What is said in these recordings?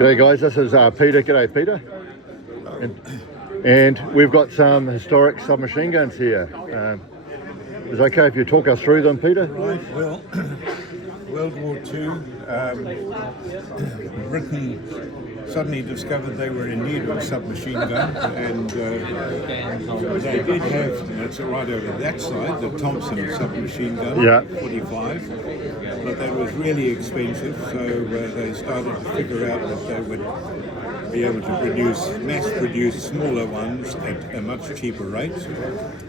G'day guys, this is Peter. G'day Peter. And we've got some historic submachine guns here. Is it okay if you talk us through them, Peter? Right, well, World War II, Britain suddenly discovered they were in need of a submachine gun, and they did have, and it's right over that side, the Thompson SMG gun, yeah. 45, but that was really expensive, so they started to figure out that they would be able to mass-produce smaller ones at a much cheaper rate,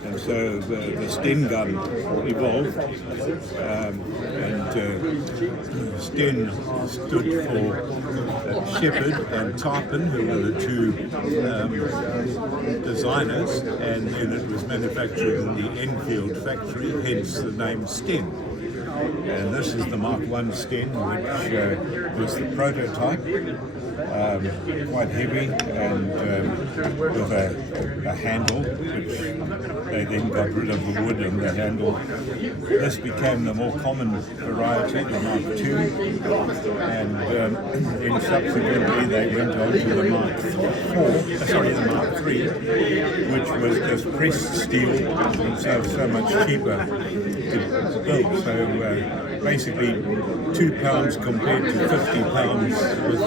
and so the STEN gun evolved, and STEN stood for Shepherd and Tarpon, who were the two designers, and then it was manufactured in the Enfield factory, hence the name STEN. And this is the Mark I STEN, which was the prototype. Quite heavy and with a handle, which they then got rid of the wood and the handle. This became the more common variety, the Mark II, and then subsequently they went on to the Mark Mark III, which was just pressed steel, and so much cheaper to build. So basically £2 compared to £50 was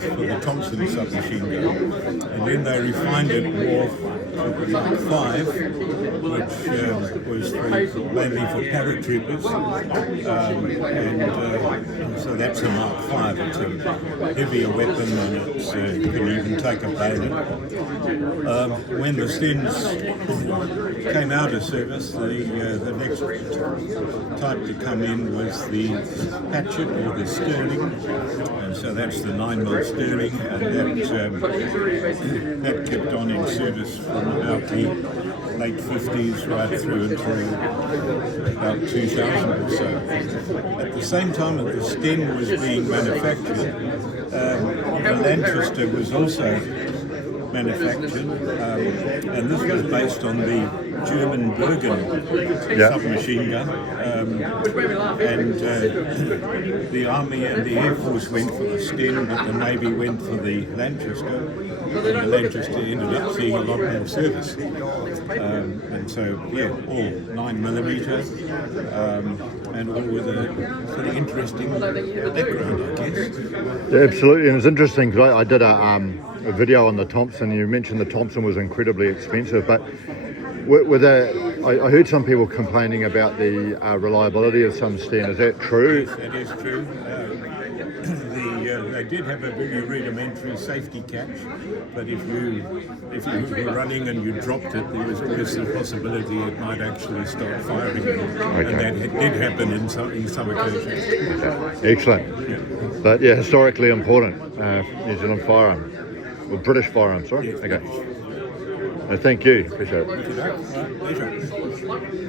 for the Thompson submachine gun, and then they refined it more to the Mark V, which was mainly for paratroopers, and so that's a Mark V. It's a heavier weapon, and it can even take a bayonet. When the Stens came out of service, the next type to come in was the hatchet or the Sterling, and so that's the 9mm Sterling, and that kept on in service from about the late 50s right through until about 2000 or so. At the same time that the Sten was being manufactured, the Lanchester was also manufactured, and this was based on the German Bergen submachine gun, and the Army and the Air Force went for the Sten, but the Navy went for the Lanchester, and the Lanchester ended up seeing a lot more service, and so all 9mm, and all with a sort of interesting background, I guess. Yeah, absolutely, and it's interesting because I did a video on the Thompson. You mentioned the Thompson was incredibly expensive, but I heard some people complaining about the reliability of some Sten. Is that true? Yes, that is true. They did have a very rudimentary safety catch, but if you were running and you dropped it, there was always the possibility it might actually start firing, and that did happen in some occasions. Okay. Excellent. Yeah. But yeah, historically important New Zealand firearm, or British firearm, sorry. Yes, okay. Thank you. Appreciate it. Pleasure.